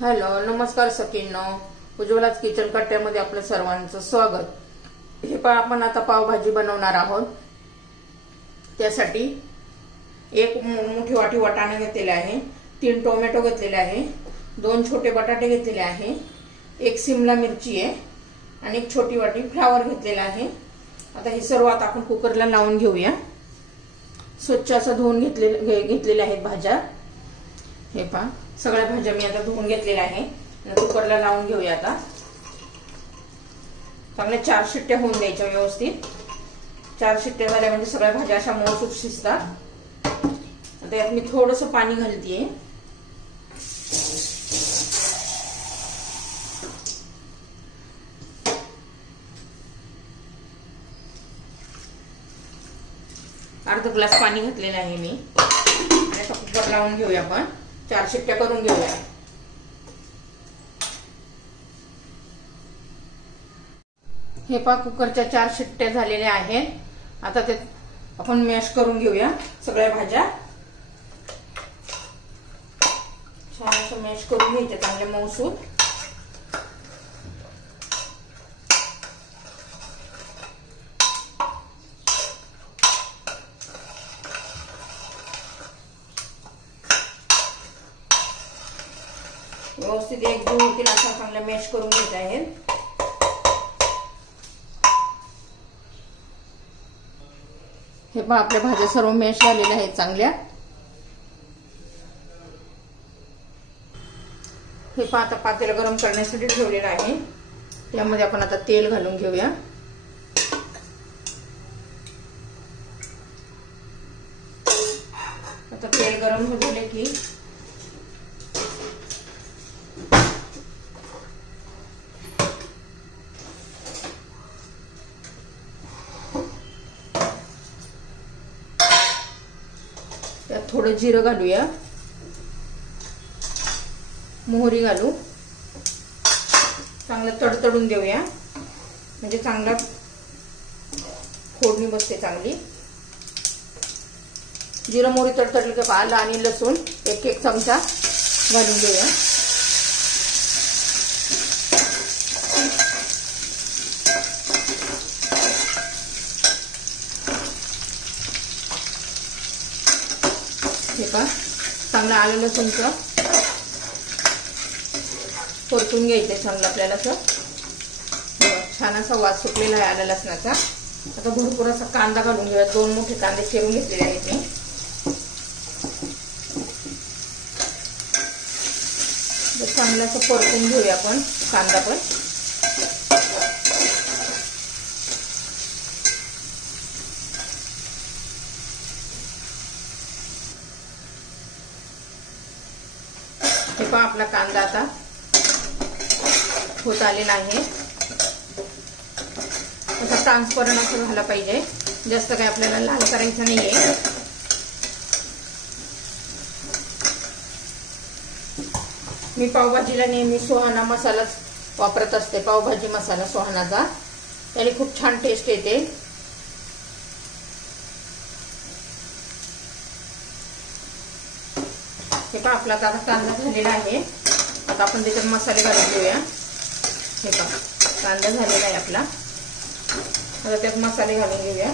Hello, नमस्कार सखींनो. उज्ज्वलाच kitchen कट्ट्यामध्ये आपलं सर्वांचं स्वागत. हे आपण आता पावभाजी बनवणार आहोत. त्यासाठी एक मोठी वाटी वाटाणे घेतलेले आहे, 3 टोमॅटो घेतलेले आहे, 2 छोटे बटाटे घेतलेले आहे, 1 शिमला मिरची आहे आणि 1 छोटी वाटी फ्लावर घेतलेला आहे. आता हे सर्व आता आपण कुकरला लावून घेऊया. स्वच्छ असं धुवून घेतलेल्या आहेत भाज्या. हे पहा, सगळ्या भाज्या मी आता धुवून घेतलेल्या आहे. कुकरला लावून घेऊया. आता चांगल्या 4 शिट्ट्या होऊन द्यायच्या व्यवस्थित. 4 शिट्ट्या झाल्या म्हणजे सगळ्या भाज्या अशा मऊसूत शिजतात. आता यात मी थोडंसं पाणी घालतेय. अर्धा ग्लास पाणी घातलेलं आहे मी. आणि आता कुकर लावून घेऊया. आपण 4 शिट्ट्या करून घेऊया. हे पहा, कुकरच्या 4 शिट्ट्या झालेल्या आहेत. आता ते आपण मॅश करून घेऊया सगळ्या भाज्या. छान असं मॅश करून घ्यायच्या, चांगले मऊसूत. व्यवस्थित एकजीव होतील अशा चांगल्या मॅश करून घ्यायचे आहेत. हे पहा, आपल्या भाज्या सर्व मॅश झालेल्या आहेत चांगल्या. हे पहा, आता पातेलं गरम करण्यासाठी ठेवलेलं आहे. त्यामध्ये आपण आता तेल घालून घेऊया. आता तेल गरम झाले की त्यात थोडं जिरं घालूया, मोहरी घालू. चांगलं तडतडून देऊया म्हणजे चांगला फोडणी बसते चांगली. जिरं मोहरी तडतडली की आलं आणि लसूण 1 चमचा घालून देऊया. हे पहा, चांगलं आलं लसूणचं परतून घ्यायचं चांगलं आपल्याला. असं छान असा वास सुटलेला आहे आलं लसणाचा. आता भरपूर असा कांदा घालून घेऊया. 2 मोठे कांदे चिरून घेतलेले आहेत मी. चांगलं असं परतून घेऊया आपण कांदा पण. हे पहा, आपला कांदा आता होत आलेला आहे. असा ट्रान्सपरंट असं झाला पाहिजे. जास्त काही आपल्याला लाल करायचं नाहीये. मी पावभाजीला नेहमी सुहाना मसालाच वापरत असते. पावभाजी मसाला सुहानाचा, त्याने खूप छान टेस्ट येते. हे पहा, आपला आता कांदा झालेला आहे. आता आपण त्याच्यात मसाले घालून घेऊया. हे पहा, कांदा झालेला आहे आपला. आता त्यात मसाले घालून घेऊया.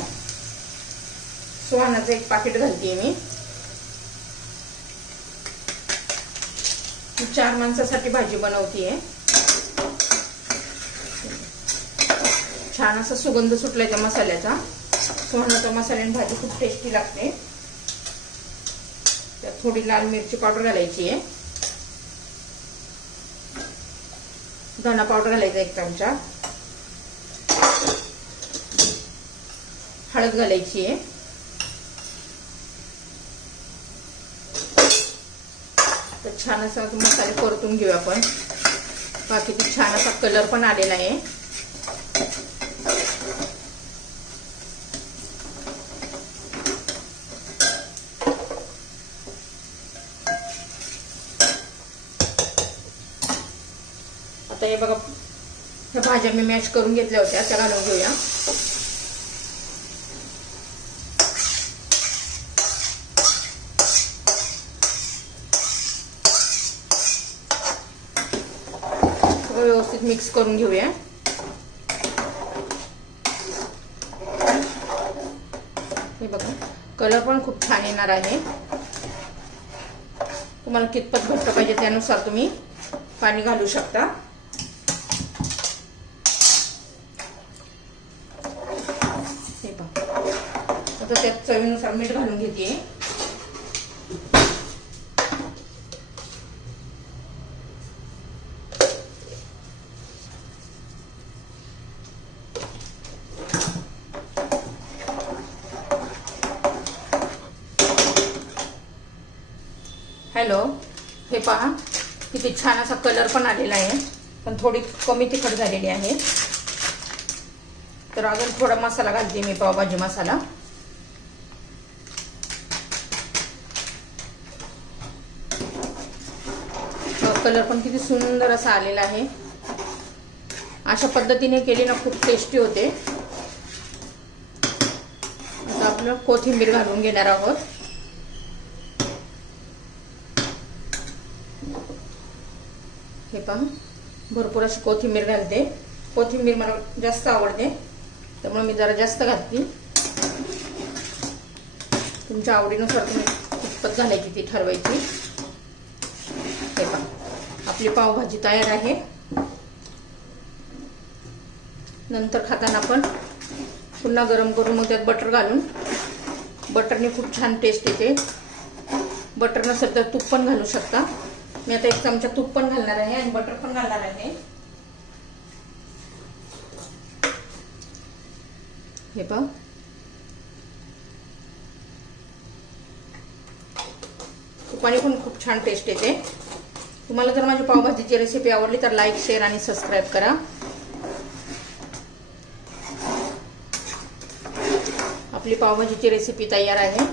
सुहानाचं 1 पाकिट घालतेय मी. 4 माणसासाठी भाजी बनवतीये. छान असा सुगंध सुटलाय त्या मसाल्याचा. सुहानाचा मसाल्याने भाजी खूप टेस्टी लागते. त्यात थोडी लाल मिरची पावडर घालायची आहे. धना पावडर घालायचा 1 चमचा. हळद घालायची आहे. तर छान असा मसाले परतून घेऊ आपण. बाकी छान असा कलर पण आलेला आहे. आता हे बघा, ह्या भाज्या मी मॅश करून घेतल्या होत्या त्या घालून घेऊया. व्यवस्थित मिक्स करून घेऊया. हे बघा, कलर पण खूप छान येणार आहे. तुम्हाला कितपत घट्ट पाहिजे त्यानुसार तुम्ही पाणी घालू शकता. हे पहा, आता त्यात चवीनुसार मीठ घालून घेते. हॅलो, हे पहा किती छान असा कलर पण आलेला आहे, पण थोडी कमी तिखट झालेली आहे. तर अजून थोडा मसाला घालते मी, पावभाजी मसाला. कलर पण किती सुंदर असा आलेला आहे. अशा पद्धतीने केली ना खूप टेस्टी होते. आता आपलं कोथिंबीर घालून घेणार आहोत. हे पहा, भरपूर अशी कोथिंबीर घालते. कोथिंबीर मला जास्त आवडते, त्यामुळे मी जरा जास्त घालते. तुमच्या आवडीनुसार तुम्ही कितपत घालायची ती ठरवायची. हे पहा, आपली पावभाजी तयार आहे. नंतर खाताना आपण पुन्हा गरम करून मग त्यात बटर घालून, बटरने खूप छान टेस्ट येते. बटर नसेल तर तूप पण घालू शकता. मी आता 1 चमचा तूप पण घालणार आहे आणि बटर पण घालणार आहे. हे पहा, तुपाने पण खूप छान टेस्ट येते. तुम्हाला जर माझी पावभाजीची रेसिपी आवडली तर लाईक, शेअर आणि सबस्क्राईब करा. आपली पावभाजीची रेसिपी तयार आहे.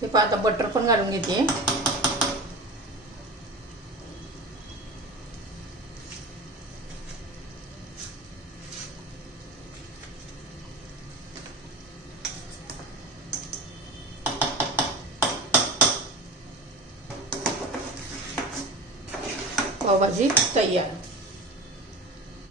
हे पहा, आता बटर पण घालून घेते. पावभाजी तयार.